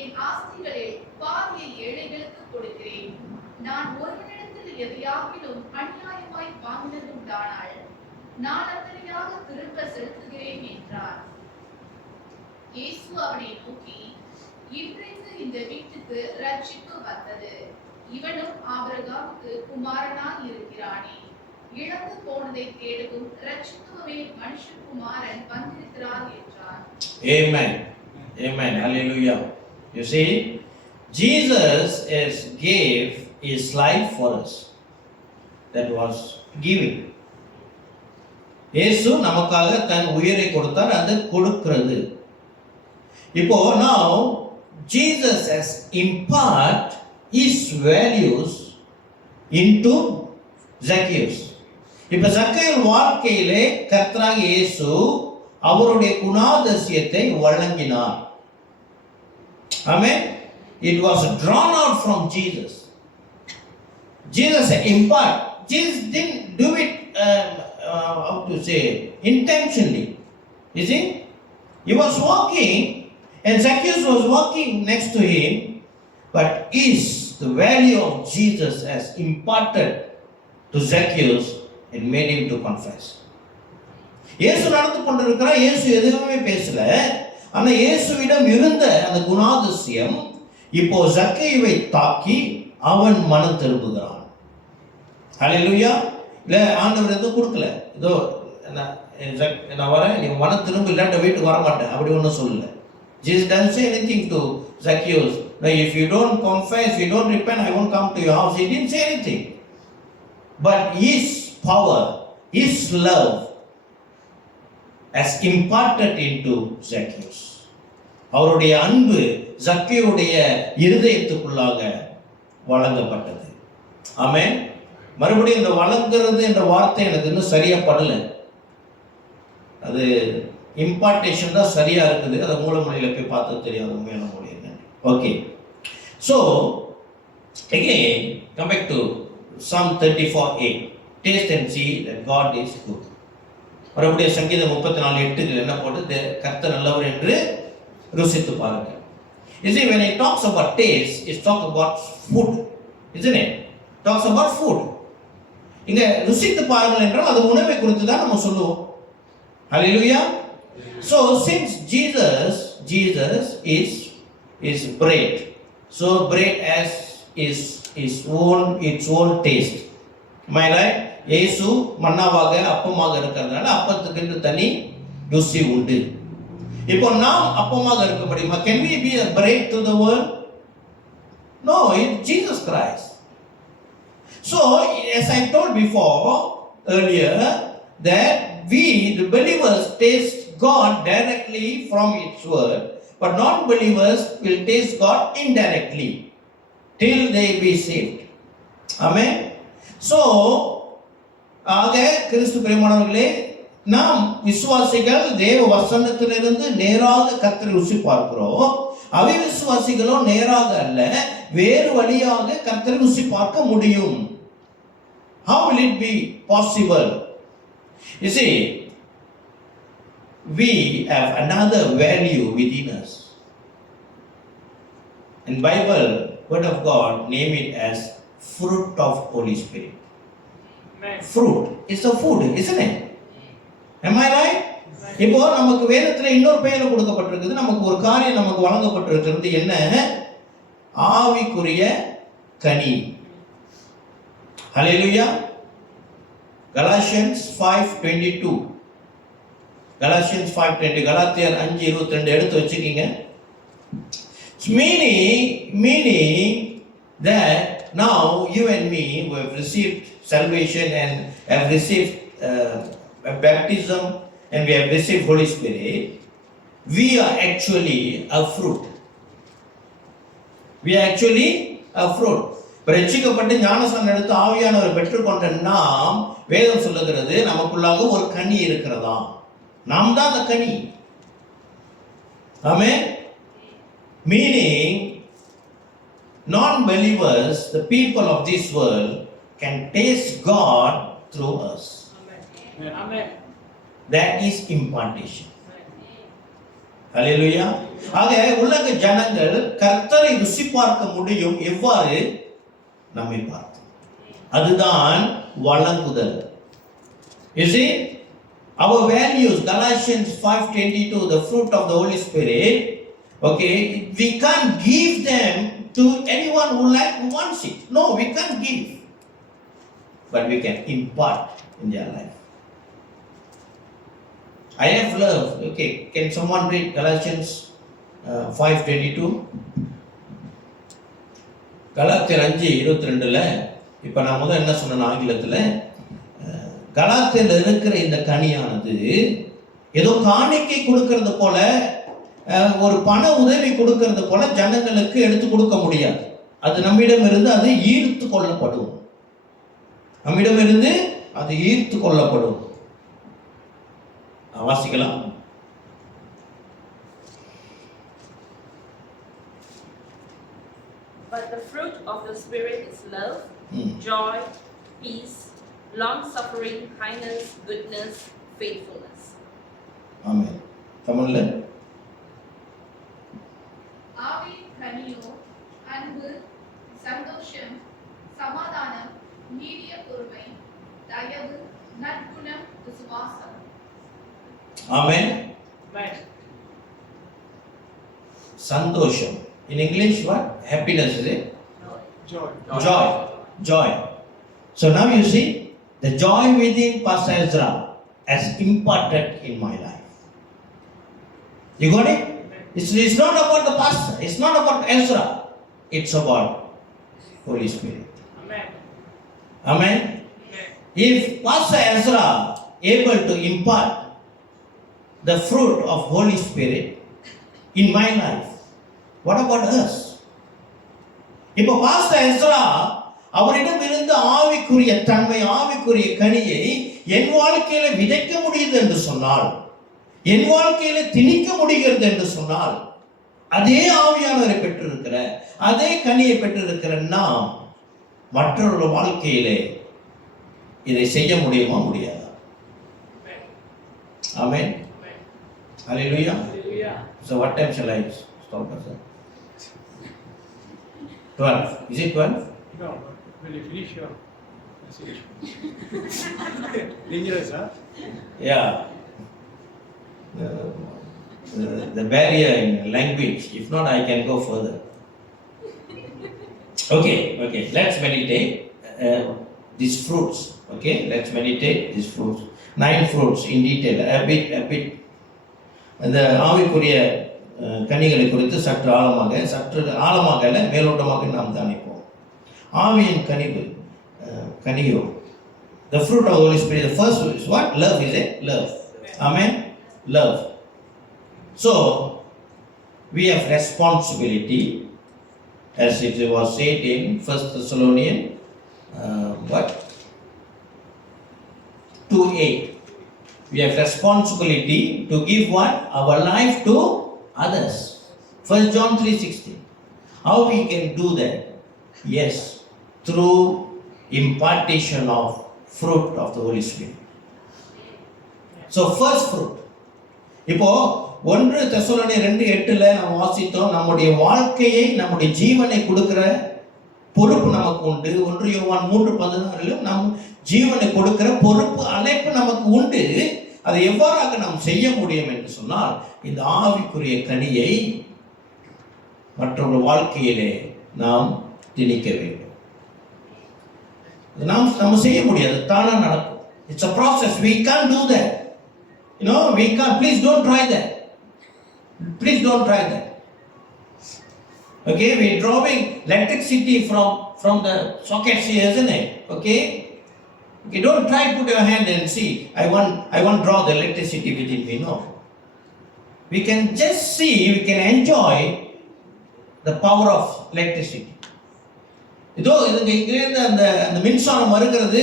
என் ஆஸ்திகளில் பாதியை ஏழைகளுக்கு கொடுக்கிறேன். நான் ஒருவனிடத்தில் எதையாகிலும் அநியாயமாய் வாங்கினதுண்டானால் நான் அத்தனையாக திரும்ப செலுத்துகிறேன் என்றார். இயேசு அவனை நோக்கி, இன்றைக்கு இந்த வீட்டுக்கு ரட்சிப்பு வந்தது. இவனும் ஆபிரகாமுக்கு குமாரனாய் இருக்கிறானே. இழந்து போனதை தேடவும் ரட்சிக்கவே மனுஷகுமாரன் வந்திருக்கிறார் என்றார். Amen. Amen. Hallelujah. You see, Jesus gave his life for us. That was giving. இயேசு நமக்காக தன் உயிரை கொடுத்தார், அது கொடுக்கிறது. இப்போ now Jesus has impart his values into Zacchaeus. இப்ப சக்கேயு வாழ்க்கையிலே கர்த்தராகிய இயேசு அவருடைய குணாதிசயத்தை வழங்கினார். Amen. It was drawn out from Jesus. Jesus impart. Jesus didn't do it how to say intentionally. You see, he was walking and Zacchaeus was walking next to him, but the value of Jesus has imparted to Zacchaeus and made him to confess. இயேசு நடந்து கொண்டிருக்கிறார், இயேசு எதுவுமே பேசல. ஆனா இயேசுவிடம் இருந்த அந்த குணாதிசயம் இப்போ சக்கேயுவை தாக்கி அவன் மனம் திரும்புகிறான். ஹல்லேலூயா. இல்ல ஆண்டவர் எதுவும் கொடுக்கல, இதோ நான் வரேன், நீ மனம் திரும்ப இல்லாட்ட வீட்டுக்கு வர மாட்டேன் அப்படி ஒன்றும் சொல்லல. Jesus doesn't say anything to Zacchaeus. No, if you don't confess, if you don't repent, I won't come to your house. He didn't say anything. But his power, his love has imparted into Zacchaeus. அவருடைய அன்பு சக்கேயுடைய இருதயத்துக்குள்ளாக வழங்கப்பட்டது. ஆமென். மறுபடியும் இந்த வழங்குறது என்ற வார்த்தை எனக்கு இன்னும் சரியா படல. அது இம்பார்ட்டேஷன் தான் சரியா இருக்குது. அதை மூலமொழியில போய் பார்த்து தெரியாது உண்மையான மொழி என்ன. Okay. So again come back to Psalm 34:8. Taste and see that God is good. மறுபடியும் சங்கீதம் 34:8 என்ன போட்டு கர்த்தர் நல்லவர் என்று ருசித்து பாருங்க. You see, when it talks about taste, it talks about food, isn't it? It talks about food. இங்க ருசித்து பாருங்கள் என்றால் அது உணவை குறித்து தான் நம்ம சொல்லுவோம். Hallelujah. So since Jesus is bread, so bread has its own taste. Am I right? இயேசு மன்னாவாக அப்பமாக இருக்கிறதுனால அப்பத்துக்கு தனி ருசி உண்டு. இப்போ நாம் அப்பமாக இருக்க முடியுமா? Can we be a bread to the world? No, it's Jesus Christ. So as I told before earlier, that we the believers taste God directly from its word, but non-believers will taste God indirectly till they be saved. Amen. So ஆக கிறிஸ்து பிரியமானவர்களே, நாம் விசுவாசிகள் தேவ வசனத்திலிருந்து நேராக கர்த்தரை ருசி பார்க்கிறோம். அவிசுவாசிகளோ நேராக அல்ல, வேறு வழியாக கர்த்தரை ருசி பார்க்க முடியும். How will it be possible? You see, we have another value within us. In Bible, word of God, name it as fruit of Holy Spirit. Fruit is the food, isn't it? Am I right? இப்போ நமக்கு வேதத்துல இன்னொரு பெயர் கொடுக்கப்பட்டிருக்குது. நமக்கு ஒரு காரியம் நமக்கு வழங்கப்பட்டிருக்கிறது. என்ன? ஆவிக்குரிய கனி. Hallelujah. Galatians 5:22. Galatians 5:20. கலாத்தியர் 5:22 எடுத்து வச்சுக்கீங்க. Meaning that now you and me who have received salvation and have received baptism and we have received Holy Spirit, we are actually a fruit. We are actually a fruit. ரட்சிக்கப்பட்டு ஞானஸ்நானம் எடுத்து ஆவியானவரை பெற்றுக்கொண்ட நாம், வேதம் சொல்லுகிறது நமக்குள்ளாக ஒரு கனி இருக்கிறதா. நாம் தான் அந்த கனி. ஆமென். Meaning non-believers, the people of this world, can taste God through us. Amen. That is impartation. ஹல்லேலூயா. ஆக உலக ஜனங்கள் கர்த்தரை ருசி பார்க்க முடியும் எவ்வாறு? நம்மை பார்த்து. அதுதான் வழங்குதல். You see, our values, Galatians 5:22, the fruit of the Holy Spirit, okay, we can't give them to anyone who wants it. No, we can't give. But we can impart in their life. I have love. Okay, can someone read Galatians 5:22? கலாத்தியர் 5:22ல இப்போ நான் முதல்ல என்ன சொன்னேன் ஆங்கிலத்தில், கலாத்தியத்தில் இருக்கிற இந்த கனியானது ஏதோ காணிக்கை கொடுக்கறது போல, ஒரு பண உதவி கொடுக்கறது போல ஜனங்களுக்கு எடுத்து கொடுக்க முடியாது. அது நம்மிடமிருந்து அது ஈர்த்து கொள்ளப்படும். நம்மிடமிருந்து அது ஈர்த்து கொள்ளப்படும். வாசிக்கலாம். But the fruit of the Spirit is love, joy, peace, long-suffering, kindness, goodness, faithfulness. ஆமென். தமிழ்ல ஆவியின் கனியோ அன்பு, சந்தோஷம், சமாதானம், நீடிய பொறுமை, தயவு, நற்குணம், விசுவாசம். ஆமென். Right. சந்தோஷம். In English what? Happiness, is it? Joy. Joy. So now you see, the joy within Pastor Ezra has imparted in my life. You got it? It's not about the pastor. It's not about Ezra. It's about Holy Spirit. Amen. Amen. If Pastor Ezra able to impart the fruit of Holy Spirit in my life, what about us? இப்போ pastor Ezra அவரிடம் இருந்து ஆவிக்குரிய தன்மை, ஆவிக்குரிய கனியை என் வாழ்க்கையில விதைக்க முடியுது என்று சொன்னால், என் வாழ்க்கையில திணிக்க முடிகிறது என்று சொன்னால், அதே ஆவியானவரை பெற்றிருக்கிற, அதே கனியை பெற்றிருக்கிற நாம் மற்றொரு வாழ்க்கையிலே இதை செய்ய முடியுமா? முடியாதா? ஆமென். ஹல்லேலூயா. Hallelujah. So what time shall I stop, sir? 12. Is it 12? No, when you finish your message. Dangerous, huh? Yeah. The barrier in language. If not, I can go further. Okay. Let's meditate these fruits. Okay, let's meditate these fruits. 9 fruits in detail. A bit. அந்த ஆவிக்குரிய கனிகளை குறித்து சற்று ஆழமாக அல்ல, மேலோட்டமாக நாம் தியானிப்போம். ஆவியின் கனியோ, the fruit of the Holy Spirit. The first is what? Love, is it? Love. Amen. Love. So we have responsibility, as it was said in 1 Thessalonians 2:8. We have responsibility to give what? Our life to others. 1 John 3:16. How we can do that? Yes, through impartation of fruit of the Holy Spirit. So first fruit. இப்போ 1 தெசலோனியர் 2:8ல நாம் வாசித்தோம், நம்முடைய வாழ்க்கையை, நம்முடைய ஜீவனை கொடுக்கிற பொறுப்பு நமக்கு உண்டு. 1 யோவான் 3:16லும் நம் ஜீவனை கொடுக்கிற பொறுப்பு, அழைப்பு நமக்கு உண்டு. அதை எவ்வாறாக நாம் செய்ய முடியும் என்று சொன்னால், இந்த ஆவிக்குரிய கனியை மற்றொரு வாழ்க்கையிலே நாம் திணிக்க வேண்டும். நம்ம செய்ய முடியாது, தானா நடக்கும். It's a process. We can't do that. We can't. Please don't try that. Please don't try that. Okay, we're drawing electricity from the sockets here, isn't it? Okay, don't try to put your hand and see. I want draw the electricity within me. No. We can just see. We can enjoy the power of electricity. இங்கிருந்து அந்த மின்சாரம் வருகிறது,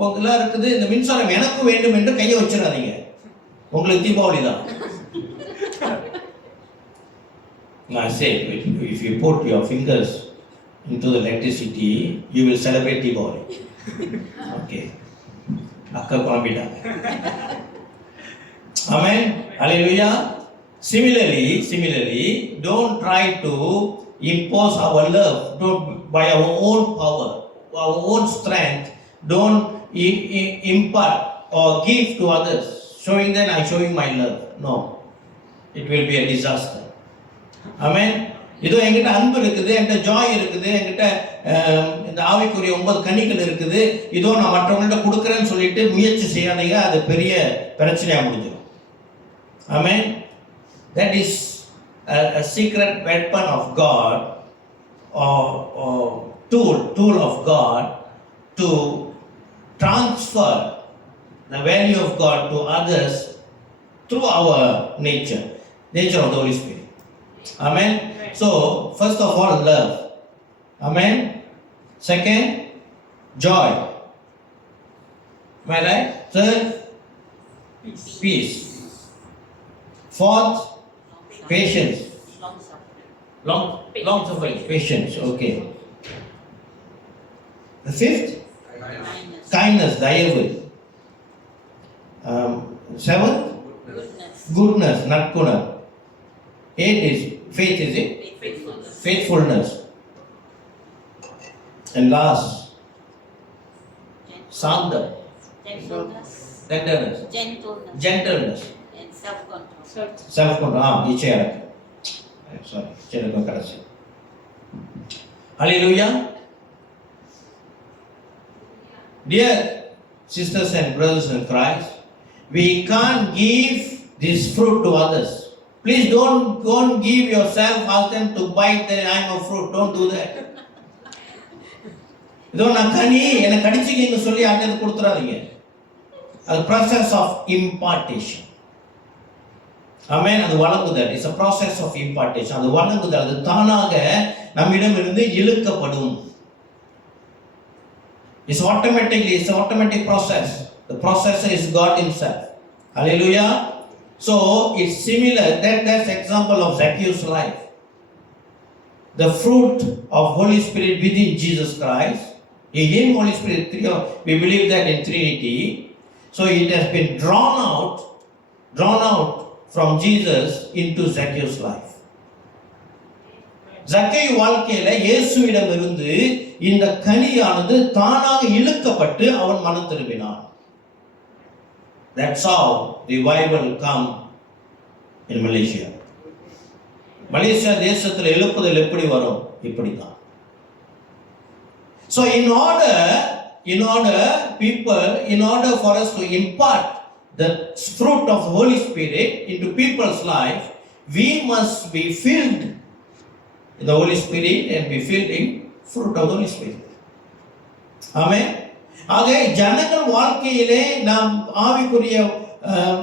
உங்களாம் இருக்குது. இந்த மின்சாரம் எனக்கு வேண்டும் என்று கையை வச்சிடாதீங்க. உங்களுக்கு தீபாவளி தான். I say, if you put your fingers into the electricity, you will celebrate Diwali. Okay. அக்கா குழம்பிட்டாங்க. Amen. Hallelujah. Similarly, don't try to impose our love by our own power, our own strength. Don't impart or give to others, showing that I'm showing my love. No, it will be a disaster. Amen. இதோ என்கிட்ட அன்பு இருக்குது, என்கிட்ட ஜாய் இருக்குது, என்கிட்ட இந்த ஆவிக்குரிய 9 கனிகள் இருக்குது, இதோ நான் மற்றவங்கள்ட்ட கொடுக்குறேன்னு சொல்லிட்டு முயற்சி செய்யாதீங்க, அது பெரிய பிரச்சனையா முடிஞ்சிடும். Amen. That is a secret weapon of God, or tool of God to transfer the value of God to others through our nature of the Holy Spirit. Amen. So, first of all, love. Amen. Second, joy. Am I right? Third, peace. Fourth, patience. Long suffering. Patience. Okay. The fifth, kindness. தயவு. Seventh, goodness. நற்குணம். 8 is faith, is it? Faithfulness. And last, சாந்தம். Tenderness. Gentleness. and self-control. Self-control. இச்சையா இருக்கு. Sorry, இச்சையா கடைசி. Hallelujah. Dear sisters and brothers in Christ, we can't give this fruit to others. Please don't give yourself, ask them to bite the I'm a fruit. Don't do that. இதோ நான் கனி என்னை கடிச்சிக்கின்னு சொல்லி யார்கிட்ட கொடுத்துறாதீங்க. அது process of impartation. Amen. அது வழங்குதல். It's a process of impartation. அது வழங்குதல். அது தானாக நம்மிடமிருந்து இழுக்கப்படும். It's an automatic process. The processor is God Himself. Hallelujah. So it's similar. That's example of Zacchaeus' life. The fruit of Holy Spirit within Jesus Christ. In Him, Holy Spirit, we believe that in Trinity. So it has been drawn out from Jesus into Zacchaeus' life. Zacchaeus வாழ்க்கையில இயேசுவிடம் இருந்து இந்த கனியானது தானாக இழுக்கப்பட்டு அவன் மனம் திரும்பினான். That's how revival come in Malaysia. Malaysia தேசத்தில் எழுப்புதல் எப்படி வரும்? இப்படிதான். So in order for us to impart the fruit of the Holy Spirit into people's life, we must be filled in the Holy Spirit and be filled in fruit of the Holy Spirit. Amen. ஆக ஜனங்கள் வாழ்க்கையிலே நாம் ஆவிக்குரிய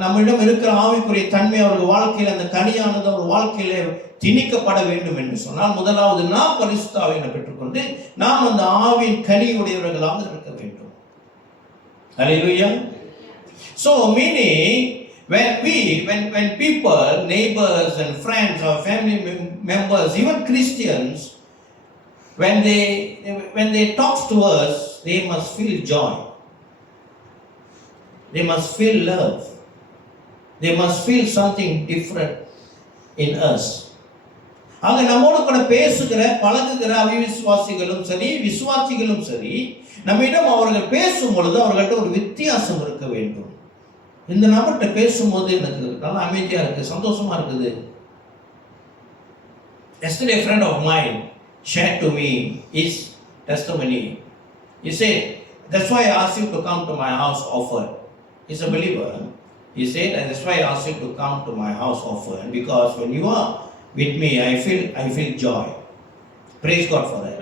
நம்மிடம் இருக்கிற ஆவிக்குரிய தன்மை அவர்கள் வாழ்க்கையில் அந்த கனியானது அவர் வாழ்க்கையிலே திணிக்கப்பட வேண்டும் என்று சொன்னால் முதலாவது நாம் பரிசுத்த ஆவியை பெற்றுக்கொண்டு நாம் அந்த ஆவின் கனியுடையவர்களாக இருக்க வேண்டும். Hallelujah. So meaning when people, neighbors and friends or family members, even Christians, when they talk to us, they must feel joy. They must feel love. They must feel something different in us. ஆக நம்மோடு கூட பேசுகிற பழகுகிற அவிவிசுவாசிகளும் சரி விசுவாசிகளும் சரி நம்மிடம் அவர்கள் பேசும் பொழுது அவர்கள்ட்ட ஒரு வித்தியாசம் இருக்க வேண்டும். இந்த நபர்கிட்ட பேசும்போது எனக்கு நல்லா அமைதியா இருக்கு, சந்தோஷமா இருக்குது. Yesterday a friend of mine shared to me his testimony. He said, that's why I asked you to come to my house often. He's a believer. He said, and that's why I asked you to come to my house often, because when you are with me, I feel joy. Praise God for that.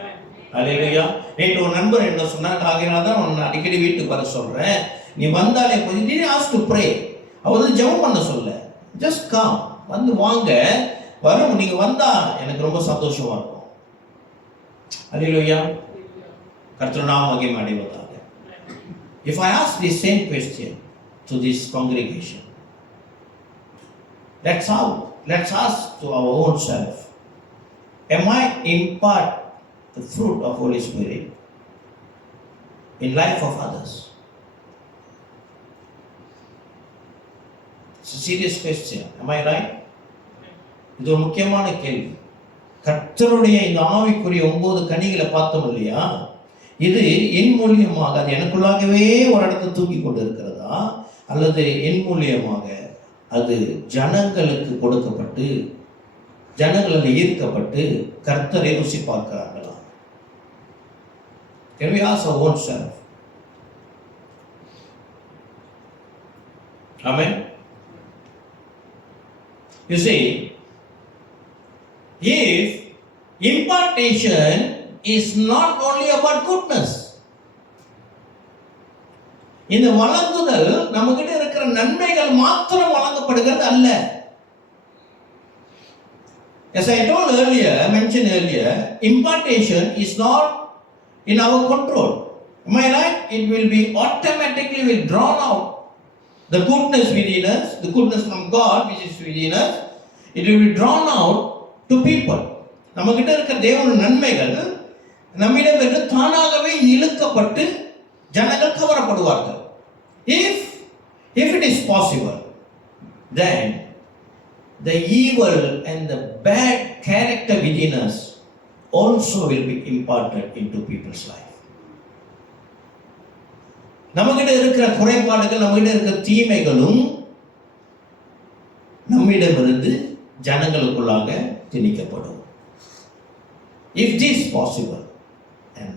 Hallelujah. நேற்று ஒரு நண்பர் என்ன சொன்னார், ஆகையினால தான் உன்னை அடிக்கடி வீட்டுக்கு வர சொல்றேன், நீ வந்தாலே கொஞ்சம் நீ ஆஸ்க் டு ப்ரே. அவர் வந்து ஜெபம் பண்ண சொல்ல, ஜஸ்ட் கம், வந்து வாங்க, வரும், நீங்க வந்தா எனக்கு ரொம்ப சந்தோஷமா இருக்கும். ஹல்லேலூயா. கர்த்தர் நாம மகிமை அடைவதாக. If I ask the same question to this congregation, let's ask to our own self, am I impart the fruit of Holy Spirit in life of others? It's a serious question. Am I right? இது ஒரு முக்கியமான கேள்வி. கர்த்தருடைய இந்த ஆவிக்குரிய 9 கனிகளை பார்த்தோம் இல்லையா, இது என் மூலியமாக, அது எனக்குள்ளாகவே ஒரு இடத்தை தூக்கி கொண்டு இருக்கிறதா, அல்லது என் மூலியமாக அது ஜனங்களுக்கு கொடுக்கப்பட்டு ஜனங்களில் ஈர்க்கப்பட்டு கர்த்தரை ருசி பார்க்கிறாங்களா? Can we ask our own self? Amen. You see, if impartation is not only about goodness, இந்த வழங்குதல் நம்மகிட்ட இருக்கிற நன்மைகள் மாத்திரம் வழங்கப்படுகிறது அல்ல. As I told earlier, mentioned earlier, impartation is not in our control. Am I right? It will be automatically will drawn out. The goodness within us, the goodness from God which is within us, it will be drawn out to people. நம்மகிட்ட இருக்கிற தேவனுடைய நன்மைகள் நம்மிடமிருந்து தானாகவே இழுக்கப்பட்டு ஜனங்கள் கவரப்படுவார்கள். If it is possible, then the evil and the bad character within us also will be imparted into people's life. நம்மகிட்ட இருக்கிற குறைபாடுகள், நம்மகிட்ட இருக்கிற தீமைகளும் நம்மிடமிருந்து ஜனங்களுக்குள்ளாக திணிக்கப்படும். If this is possible, and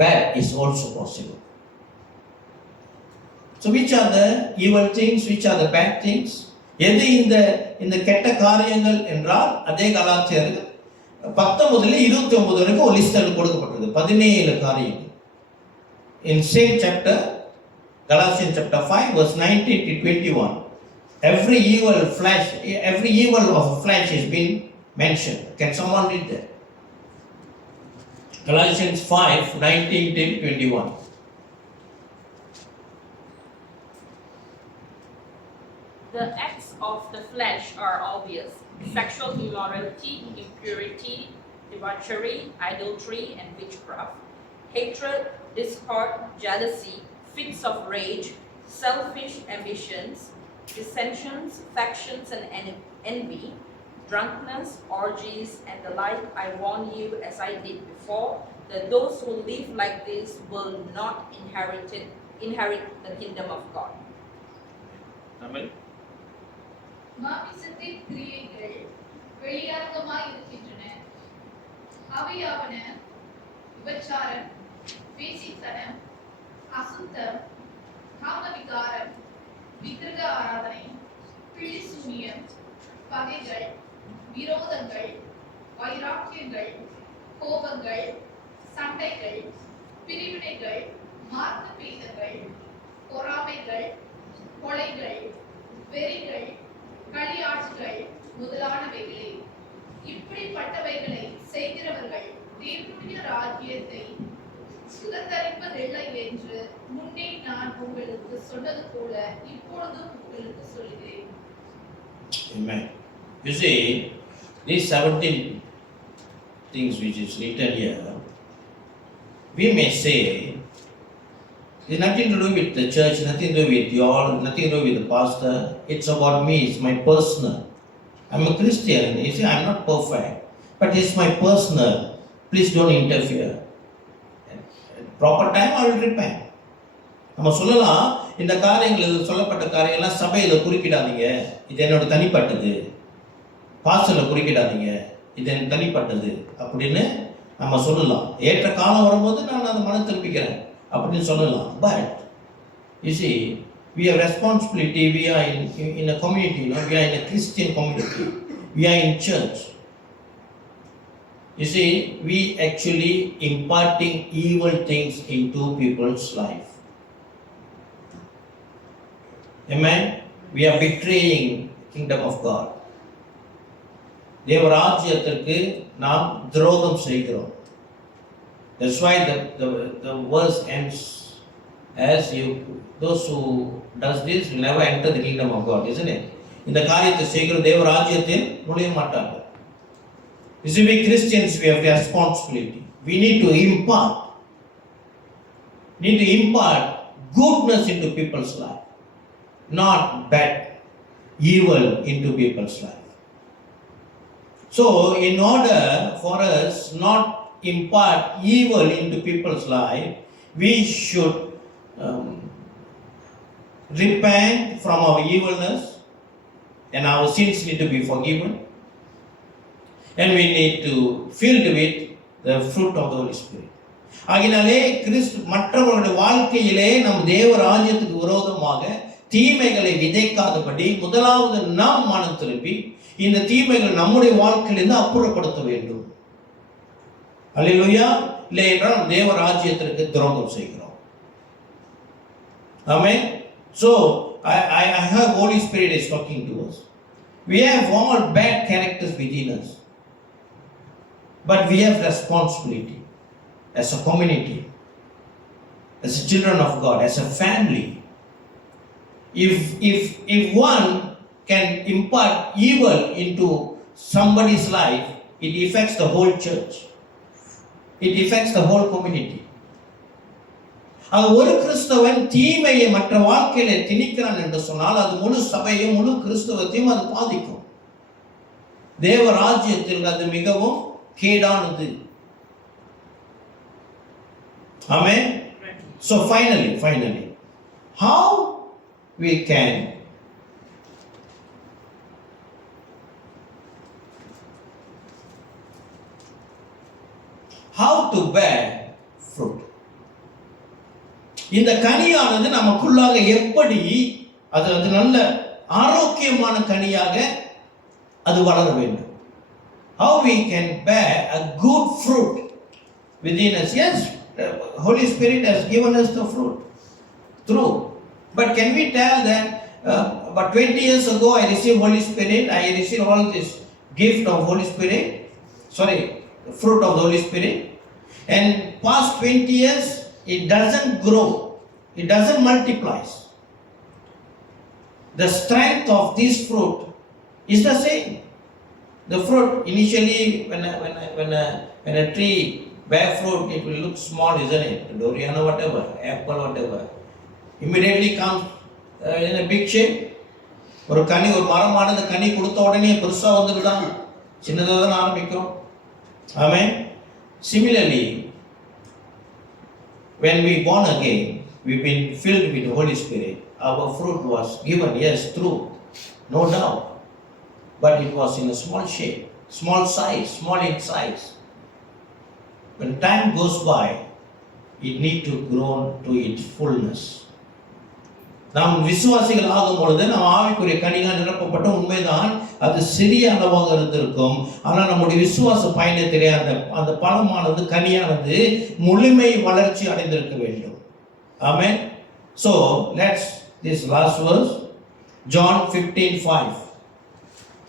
bad is also possible. So which are the evil things, which are the bad things? எது இந்த கெட்ட காரியங்கள் என்றால், அதே கலாச்சாரம் 19 முதல் 29 வரைக்கும் ஒரு லிஸ்ட் கொடுக்கப்பட்டது. 17 காரியங்கள். In same chapter, Galatians chapter 5 verse 19 to 21, every evil of flesh has been mentioned. Can someone read that? Galatians 5 19 to 21. The acts of the flesh are obvious: sexual immorality, impurity, debauchery, adultery, and witchcraft, hatred, discord, jealousy, fits of rage, selfish ambitions, dissensions, factions, and envy, drunkenness, orgies, and the like. I warn you, as I did before, that those who live like this will not inherit the kingdom of God. Amen. மாமிசத்தின் கிரியைகள் வெளியரங்கமாய் இருக்கின்றன. அவையாவன விபச்சாரம், வேசித்தனம், அசுத்தம், காமவிகாரம், விக்கிரக ஆராதனை, பிழிசூனியம், பகைகள், விரோதங்கள், வைராக்கியங்கள், கோபங்கள், சண்டைகள், பிரிவினைகள், மார்க்க பேதங்கள், பொறாமைகள், கொலைகள், வெறிகள், களியாட்கள் முதலானவைகளே. இப்படிப்பட்டவைகளை செய்கிறவர்கள் தேவனுடைய ராஜ்யத்தை சுதந்தரிப்பதில்லை என்று முன்னே நான் உங்களுக்கு சொன்னது போல இப்பொழுதும் உங்களுக்கு சொல்கிறேன். Amen. You see, these 17 things which is written here, we may say, it's nothing to do with the church, nothing to do with you all, nothing to do with the pastor. It's about me, it's my personal. I'm a Christian, you see, I'm not perfect, but it's my personal. Please don't interfere. At proper time, I will repent. நம்ம சொல்லலாம், இந்த காரியங்கள், சொல்லப்பட்ட காரியங்கள்லாம் சபையில் குறுக்கிடாதீங்க, இது என்னோட தனிப்பட்டது. பாஸ்டரில் குறுக்கிடாதீங்க, இது என் தனிப்பட்டது அப்படின்னு நம்ம சொல்லலாம். ஏற்ற காலம் வரும்போது நான் அதை மன திருப்பிக்கிறேன் அப்படின்னு சொல்லலாம். But you see, we have responsibility. We are in a community, we are in a Christian community, we are in church. You see, we actually imparting evil things into people's life. Amen. We are betraying kingdom of God. தேவராஜ்யத்திற்கு நாம் துரோகம் செய்கிறோம். That's why the verse ends as those who does this will never enter the kingdom of God, isn't it? இந்த காரியத்தை செய்கிற தேவராஜ்யத்தில் நுழைய மாட்டார்கள். You see, we Christians, we have responsibility. We need to impart goodness into people's life, not bad, evil into people's life. So, in order for us not impart evil into people's life, we should repent from our evilness, and our sins need to be forgiven, and we need to filled with the fruit of the Holy Spirit. ஆகினாலே மற்றவர்களுடைய வாழ்க்கையிலே நம் தேவ ராஜ்யத்துக்கு விரோதமாக தீமைகளை விதைக்காதபடி முதலாவது நாம் மனம் திரும்பி இந்த தீமைகள் நம்முடைய வாழ்க்கையிலிருந்து அப்புறப்படுத்த வேண்டும். அல்லேலூயா. இல்லை என்றால் தேவ ராஜ்யத்திற்கு துரோகம் செய்கிறோம். ஆமென். So I have Holy Spirit is talking to us. We have all bad characters within us, but we have responsibility as a community, as a children of God, as a family. If one can impart evil into somebody's life, it affects the whole church. It affects the whole community. ஒரு கிறிஸ்தவன் தீமையை மற்ற வாழ்க்கையில திணிக்கிறான் என்று சொன்னால் அது முழு சபையும் முழு கிறிஸ்தவத்தையும் அது பாதிக்கும். தேவ ராஜ்யத்தில் அது மிகவும் கேடானது. Amen. So finally, how we can how to bear fruit. இந்த கனியானது நமக்குள்ளாக எப்படி அது நல்ல ஆரோக்கியமான கனியாக அது வளர வேண்டும். How we can bear a good fruit within us. Yes, Holy Spirit has given us the fruit. True. But can we tell that but 20 years ago I received Holy Spirit, I received all this gift of Holy Spirit, the fruit of the Holy Spirit, and past 20 years it doesn't grow, it doesn't multiply. The strength of this fruit is the same. The fruit initially when a tree bear fruit, it will look small, isn't it? Durian or whatever, apple whatever, immediately comes in a big shape. ஒரு மரமானது கனி கொடுத்த உடனே பெருசா வந்துடுதான், சின்னதாக தான் ஆரம்பிக்கும். ஆமென். Similarly, when we born again, we've been filled with the Holy Spirit. Our fruit was given, yes, true, no doubt, but it was in a small shape, small size, small in size. When time goes by, it need to grow to its fullness. நாம் விசுவாசிகள் ஆகும் பொழுது நாம் ஆவிக்குரிய கனிகள் நிரப்பப்பட்ட உண்மைதான், அது சிறிய அளவாக இருந்திருக்கும். ஆனால் நம்முடைய விசுவாச பயணத்திலே அந்த பழமானது கனியானது முழுமை வளர்ச்சி அடைந்திருக்க வேண்டும். ஆமென். So let's this last verse, John 15:5.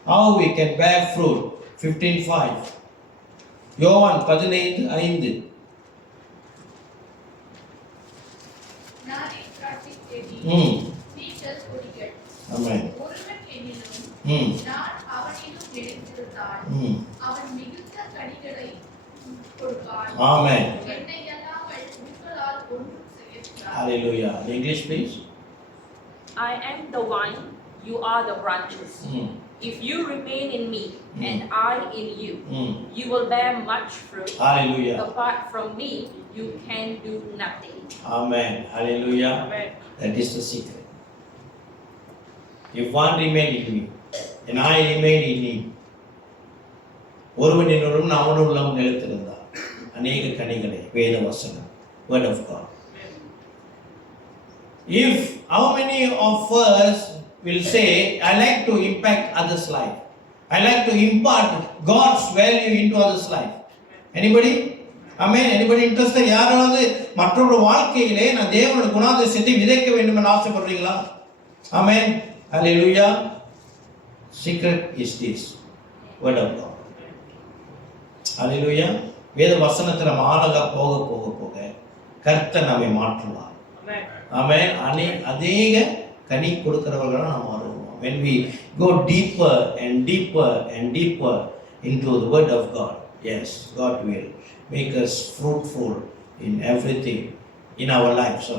How we can bear fruit. 15:5. யோவான் 15:5. நானே திராட்சை செடி, நீங்கள் கொடிகள். ஆமென். ஒருவன் என்னிலும் நான் அவனிலும் நிலைத்திருந்தால் அவன் மிகுந்த கனிகளை கொடுப்பான். ஆமென். என்னை அல்லாமல் உங்களால் ஒன்றும் செய்யக்கூடாது. Hallelujah. English please. I am the vine, you are the branches. If you remain in me and I in you, you will bear much fruit. Hallelujah. Apart from me, you can do nothing. Amen. Hallelujah. Amen. That is the secret. If one remain in me and I remain in him, ஒருவன் என்னுடன் அவனுள்ளம் நிலைத்திருந்தார் அநேக கனிகளை, வேத வசனம், word of God. If how many of us will say, I like to impact others' life, I like to impart God's value into others' life? Anybody? Amen. Anybody interested? யாராவது மற்றொரு வாழ்க்கையிலே நான் தேவனுடைய குணாதிசயத்தை விதைக்க வேண்டும் என்று ஆசைப்படுறீங்களா? Amen. Hallelujah. Secret is this, word of God. Hallelujah. வேத வசனத்தில் நம்ம ஆழகா போக போக போக கர்த்தர் நம்மை மாற்றுவார். ஆமென். அநேக கனி கொடுக்கிறவர்களாக நாம் மாறுவோம். When we go deeper and deeper and deeper into the word of God, yes, God will make us fruitful in everything in our life.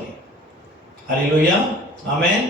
Hallelujah. Amen.